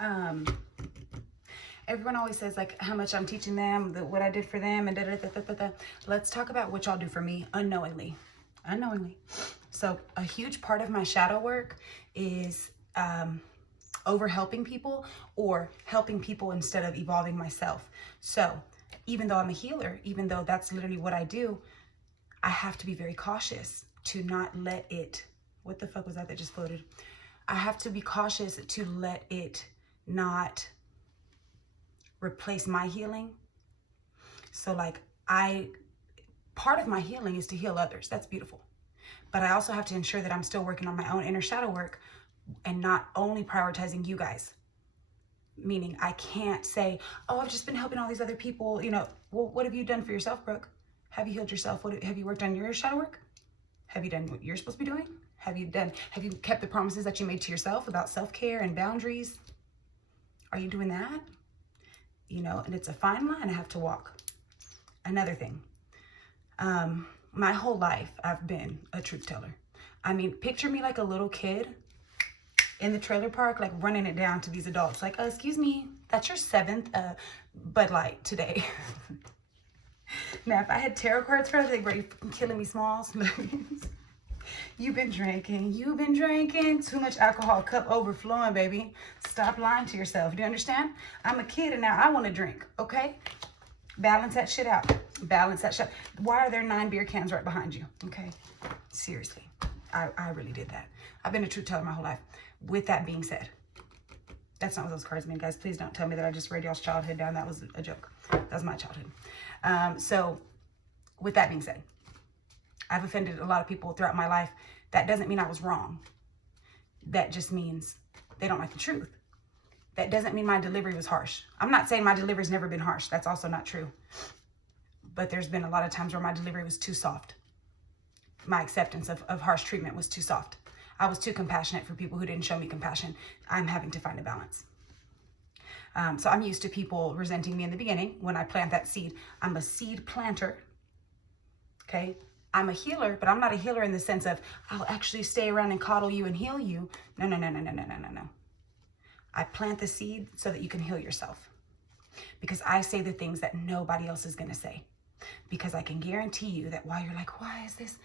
Um, Everyone always says like how much I'm teaching them, what I did for them, and da da da da da da. Let's talk about what y'all do for me unknowingly. Unknowingly. So a huge part of my shadow work is over helping people or helping people instead of evolving myself. So even though I'm a healer, even though that's literally what I do, I have to be very cautious to not let it, what the fuck was that just floated? I have to be cautious to let it not replace my healing. So like part of my healing is to heal others. That's beautiful. But I also have to ensure that I'm still working on my own inner shadow work and not only prioritizing you guys. Meaning I can't say, oh, I've just been helping all these other people. You know, well, what have you done for yourself, Brooke? Have you healed yourself? Have you worked on your shadow work? Have you done what you're supposed to be doing? Have you kept the promises that you made to yourself about self-care and boundaries? Are you doing that? You know, and it's a fine line I have to walk. Another thing, my whole life I've been a truth teller. I mean, picture me like a little kid in the trailer park, like running it down to these adults, like, excuse me, that's your 7th Bud Light today. Now, if I had tarot cards for us, they'd be killing me, Smalls. You've been drinking, too much alcohol, cup overflowing, baby. Stop lying to yourself. Do you understand? I'm a kid and now I want to drink, okay? Balance that shit out. Balance that shit. Why are there 9 beer cans right behind you? Okay, seriously, I really did that. I've been a truth teller my whole life. With that being said, that's not what those cards mean, guys. Please don't tell me that I just read y'all's childhood down. That was a joke. That was my childhood. So with that being said, I've offended a lot of people throughout my life. That doesn't mean I was wrong. That just means they don't like the truth. That doesn't mean my delivery was harsh. I'm not saying my delivery's never been harsh. That's also not true. But there's been a lot of times where my delivery was too soft. My acceptance of harsh treatment was too soft. I was too compassionate for people who didn't show me compassion. I'm having to find a balance. So I'm used to people resenting me in the beginning when I plant that seed. I'm a seed planter, okay? I'm a healer, but I'm not a healer in the sense of I'll actually stay around and coddle you and heal you. No, no, no, no, no, no, no, no, no. I plant the seed so that you can heal yourself. Because I say the things that nobody else is gonna say. Because I can guarantee you that while you're like, why is this?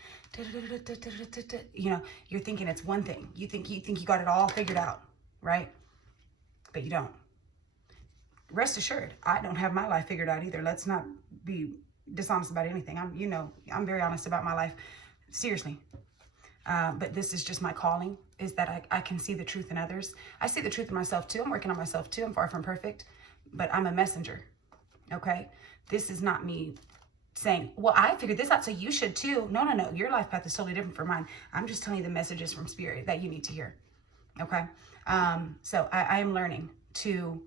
You know, you're thinking it's one thing. You think you got it all figured out, right? But you don't. Rest assured, I don't have my life figured out either. Let's not be dishonest about anything. I'm very honest about my life. Seriously. But this is just my calling, is that I can see the truth in others. I see the truth in myself too. I'm working on myself too. I'm far from perfect, but I'm a messenger. Okay. This is not me saying, well, I figured this out, so you should too. No, no, no. Your life path is totally different from mine. I'm just telling you the messages from spirit that you need to hear. Okay. So I am learning to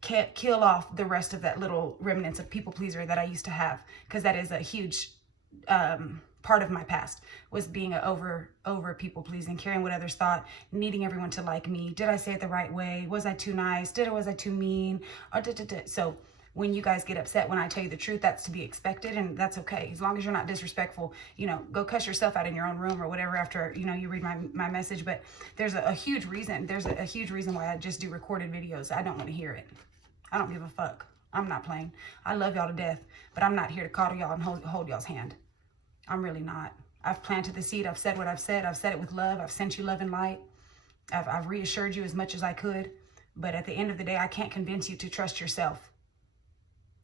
kill off the rest of that little remnants of people pleaser that I used to have, because that is a huge part of my past, was being over people pleasing, caring what others thought, needing everyone to like me. Did I say it the right way? Was I too nice? Was I too mean? Or So when you guys get upset when I tell you the truth, that's to be expected, and that's okay. As long as you're not disrespectful, you know, go cuss yourself out in your own room or whatever after, you know, you read my message. But there's a huge reason. There's a huge reason why I just do recorded videos. I don't want to hear it. I don't give a fuck. I'm not playing. I love y'all to death, but I'm not here to coddle y'all and hold y'all's hand. I'm really not. I've planted the seed. I've said what I've said. I've said it with love. I've sent you love and light. I've reassured you as much as I could. But at the end of the day, I can't convince you to trust yourself.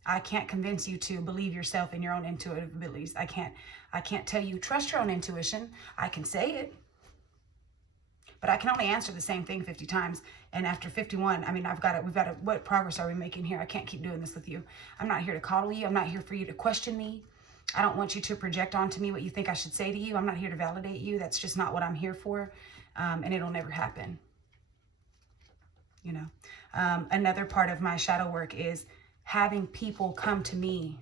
I can't convince you to believe yourself in your own intuitive abilities. I can't tell you trust your own intuition. I can say it, but I can only answer the same thing 50 times. And after 51, I mean, what progress are we making here? I can't keep doing this with you. I'm not here to coddle you. I'm not here for you to question me. I don't want you to project onto me what you think I should say to you. I'm not here to validate you. That's just not what I'm here for. And it'll never happen. You know, another part of my shadow work is having people come to me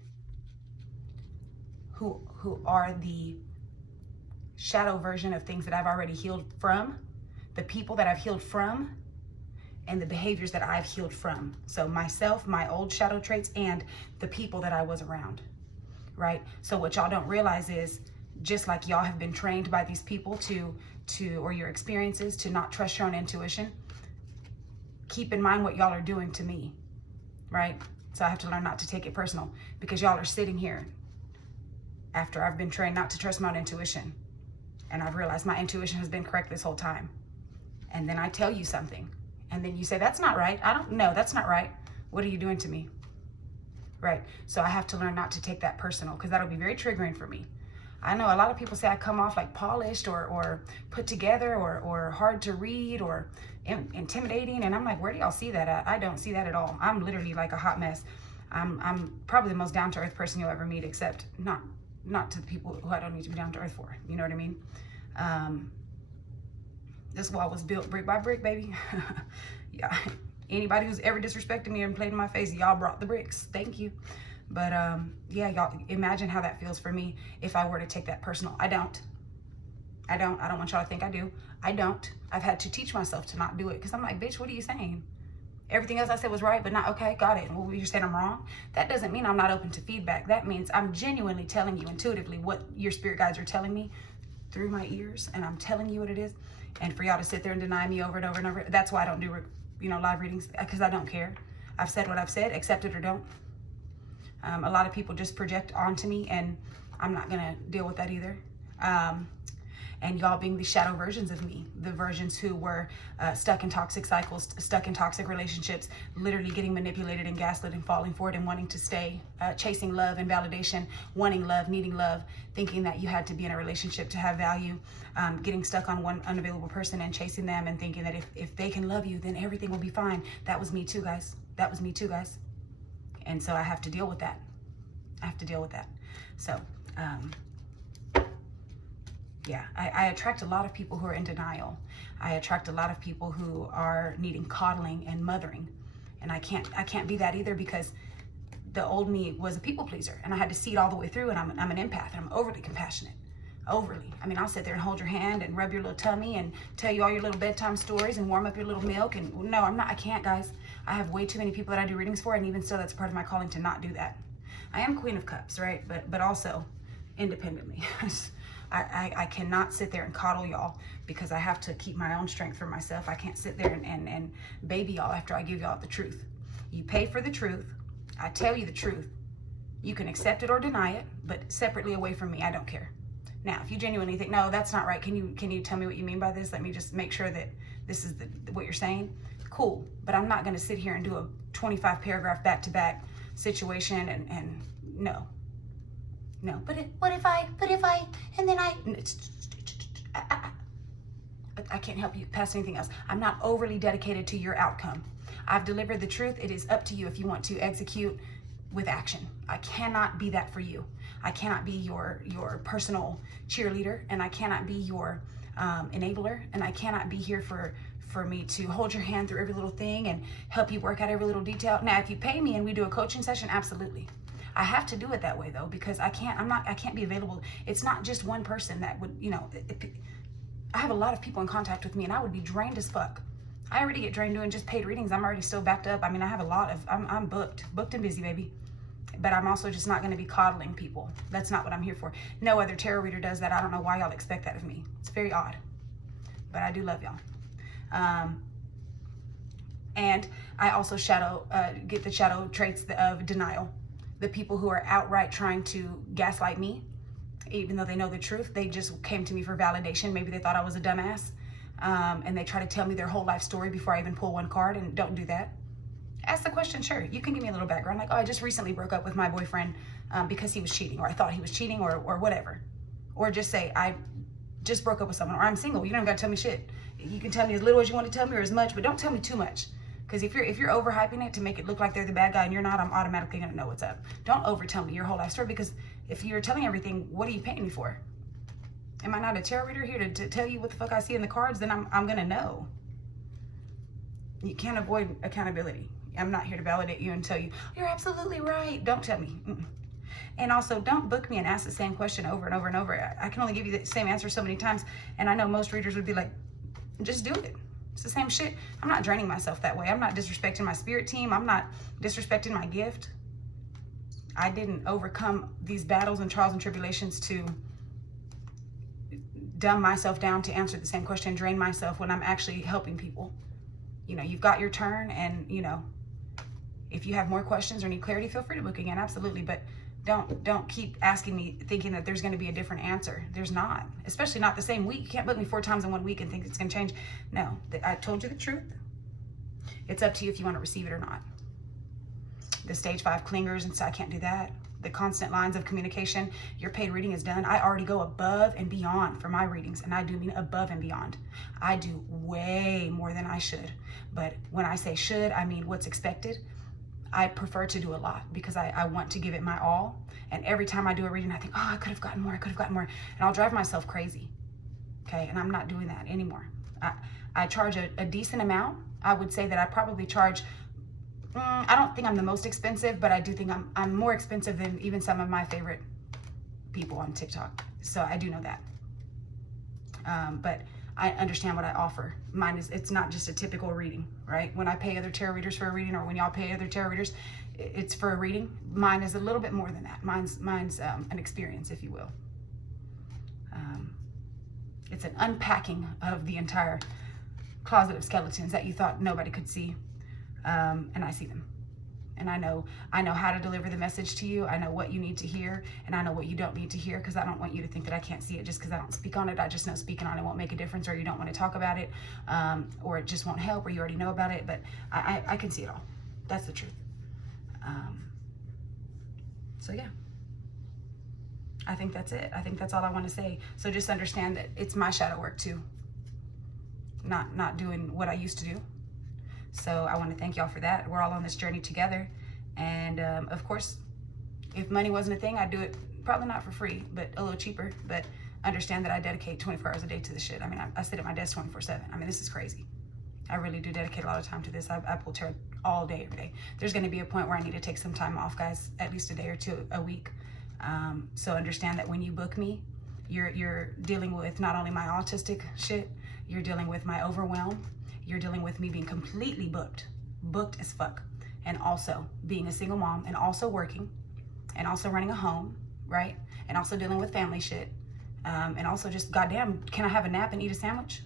who are the shadow version of things that I've already healed from, the people that I've healed from, and the behaviors that I've healed from. So myself, my old shadow traits, and the people that I was around, right? So what y'all don't realize is, just like y'all have been trained by these people or your experiences to not trust your own intuition, keep in mind what y'all are doing to me, right? So I have to learn not to take it personal, because y'all are sitting here after I've been trained not to trust my own intuition. And I've realized my intuition has been correct this whole time. And then I tell you something, and then you say, that's not right. I don't know, that's not right. What are you doing to me? Right? So I have to learn not to take that personal, because that'll be very triggering for me. I know a lot of people say I come off like polished or put together or hard to read or intimidating. And I'm like, where do y'all see that at? I don't see that at all. I'm literally like a hot mess. I'm probably the most down-to-earth person you'll ever meet, except not to the people who I don't need to be down-to-earth for. You know what I mean? This wall was built brick by brick, baby. Yeah. Anybody who's ever disrespected me and played in my face, y'all brought the bricks. Thank you. But yeah, y'all imagine how that feels for me if I were to take that personal. I don't want y'all to think I do. I don't. I've had to teach myself to not do it, because I'm like, bitch, what are you saying? Everything else I said was right, but not okay. Got it. Well, you're saying I'm wrong. That doesn't mean I'm not open to feedback. That means I'm genuinely telling you intuitively what your spirit guides are telling me through my ears, and I'm telling you what it is. And for y'all to sit there and deny me over and over and over, that's why I don't do live readings, because I don't care. I've said what I've said, accept it or don't. A lot of people just project onto me, and I'm not gonna deal with that either. And y'all being the shadow versions of me, the versions who were stuck in toxic cycles, stuck in toxic relationships, literally getting manipulated and gaslit and falling for it and wanting to stay, chasing love and validation, wanting love, needing love, thinking that you had to be in a relationship to have value, getting stuck on one unavailable person and chasing them and thinking that if they can love you, then everything will be fine. That was me too, guys. That was me too, guys. And so I have to deal with that. I have to deal with that. So, yeah, I attract a lot of people who are in denial. I attract a lot of people who are needing coddling and mothering. And I can't be that either, because the old me was a people pleaser, and I had to see it all the way through. And I'm an empath, and I'm overly compassionate. Overly. I mean, I'll sit there and hold your hand and rub your little tummy and tell you all your little bedtime stories and warm up your little milk. And no, I can't, guys. I have way too many people that I do readings for, and even still, that's part of my calling to not do that. I am Queen of Cups, right? But also independently. I cannot sit there and coddle y'all, because I have to keep my own strength for myself. I can't sit there and baby y'all after I give y'all the truth. You pay for the truth. I tell you the truth. You can accept it or deny it, but separately away from me. I don't care. Now, if you genuinely think, no, that's not right, can you tell me what you mean by this? Let me just make sure that this is what you're saying. Cool. But I'm not going to sit here and do a 25 paragraph back-to-back situation and no. No. But if I, and then I can't help you past anything else. I'm not overly dedicated to your outcome. I've delivered the truth. It is up to you if you want to execute with action. I cannot be that for you. I cannot be your personal cheerleader, and I cannot be your enabler, and I cannot be here for me to hold your hand through every little thing and help you work out every little detail. Now, if you pay me and we do a coaching session, absolutely. I have to do it that way though, because I can't be available. It's not just one person that would, I have a lot of people in contact with me, and I would be drained as fuck. I already get drained doing just paid readings. I'm already still backed up. I mean, I have a lot of, I'm booked and busy, baby. But I'm also just not going to be coddling people. That's not what I'm here for. No other tarot reader does that. I don't know why y'all expect that of me. It's very odd. But I do love y'all. And I also get the shadow traits of denial. The people who are outright trying to gaslight me, even though they know the truth, they just came to me for validation. Maybe they thought I was a dumbass. And they try to tell me their whole life story before I even pull one card, and don't do that. Ask the question, sure. You can give me a little background, like, oh, I just recently broke up with my boyfriend because he was cheating, or I thought he was cheating, or whatever. Or just say, I just broke up with someone, or I'm single. You don't got to tell me shit. You can tell me as little as you want to tell me, or as much, but don't tell me too much. Because if you're overhyping it to make it look like they're the bad guy and you're not, I'm automatically gonna know what's up. Don't over tell me your whole life story, because if you're telling everything, what are you paying me for? Am I not a tarot reader here to tell you what the fuck I see in the cards? Then I'm gonna know. You can't avoid accountability. I'm not here to validate you and tell you, you're absolutely right. Don't tell me. And also, don't book me and ask the same question over and over and over. I can only give you the same answer so many times. And I know most readers would be like, just do it. It's the same shit. I'm not draining myself that way. I'm not disrespecting my spirit team. I'm not disrespecting my gift. I didn't overcome these battles and trials and tribulations to dumb myself down to answer the same question and drain myself when I'm actually helping people. you know, you've got your turn, and, you know, if you have more questions or need clarity, feel free to book again, absolutely. But don't keep asking me thinking that there's going to be a different answer. There's not, especially not the same week. You can't book me 4 times in 1 week and think it's going to change. No, I told you the truth. It's up to you if you want to receive it or not. The stage 5 clingers, and so I can't do that. The constant lines of communication, your paid reading is done. I already go above and beyond for my readings, and I do mean above and beyond. I do way more than I should. But when I say should, I mean what's expected. I prefer to do a lot because I want to give it my all. And every time I do a reading, I think, oh, I could have gotten more, I could have gotten more. And I'll drive myself crazy, okay? And I'm not doing that anymore. I charge a decent amount. I would say that I probably charge, I don't think I'm the most expensive, but I do think I'm more expensive than even some of my favorite people on TikTok. So I do know that. But I understand what I offer. Mine is, it's not just a typical reading, right? When I pay other tarot readers for a reading, or when y'all pay other tarot readers, it's for a reading. Mine is a little bit more than that. Mine's an experience, if you will. It's an unpacking of the entire closet of skeletons that you thought nobody could see. And I see them. And I know how to deliver the message to you. I know what you need to hear, and I know what you don't need to hear, because I don't want you to think that I can't see it just because I don't speak on it. I just know speaking on it won't make a difference, or you don't want to talk about it, or it just won't help, or you already know about it. But I can see it all. That's the truth. So yeah, I think that's it. I think that's all I want to say. So just understand that it's my shadow work too. Not doing what I used to do. So I want to thank y'all for that. We're all on this journey together. And of course, if money wasn't a thing, I'd do it probably not for free, but a little cheaper. But understand that I dedicate 24 hours a day to this shit. I mean, I sit at my desk 24/7. I mean, this is crazy. I really do dedicate a lot of time to this. I pull tarot all day, every day. There's going to be a point where I need to take some time off, guys, at least a day or two a week. So understand that when you book me, you're dealing with not only my autistic shit, you're dealing with my overwhelm. You're dealing with me being completely booked as fuck. And also being a single mom, and also working, and also running a home, right? And also dealing with family shit. And also just, goddamn, can I have a nap and eat a sandwich?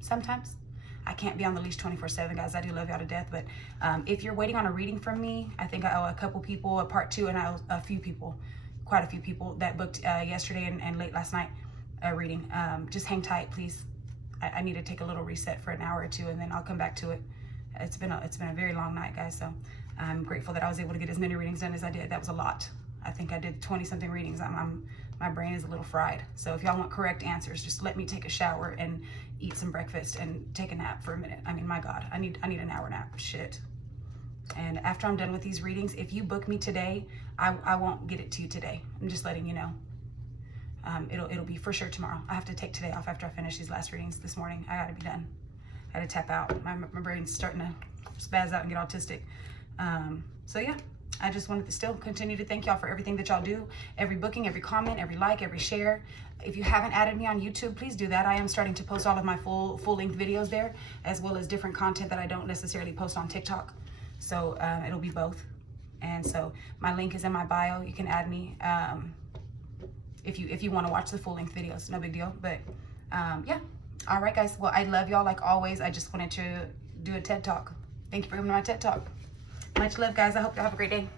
Sometimes. I can't be on the leash 24/7, guys. I do love y'all to death. But if you're waiting on a reading from me, I think I owe a couple people a part 2, and I owe quite a few people that booked yesterday and late last night a reading. Just hang tight, please. I need to take a little reset for an hour or 2, and then I'll come back to it. It's been a very long night, guys. So I'm grateful that I was able to get as many readings done as I did. That was a lot. I think I did 20-something readings. My brain is a little fried. So if y'all want correct answers, just let me take a shower and eat some breakfast and take a nap for a minute. I mean, my God, I need an hour nap. Shit. And after I'm done with these readings, if you book me today, I won't get it to you today. I'm just letting you know. It'll be for sure tomorrow. I have to take today off after I finish these last readings this morning. I gotta be done. I gotta tap out. My brain's starting to spaz out and get autistic. So yeah, I just wanted to still continue to thank y'all for everything that y'all do. Every booking, every comment, every like, every share. If you haven't added me on YouTube, please do that. I am starting to post all of my full-length videos there, as well as different content that I don't necessarily post on TikTok. So it'll be both. And so my link is in my bio. You can add me. If you want to watch the full-length videos, no big deal. But yeah, all right, guys. Well, I love y'all like always. I just wanted to do a TED Talk. Thank you for coming to my TED Talk. Much love, guys. I hope y'all have a great day.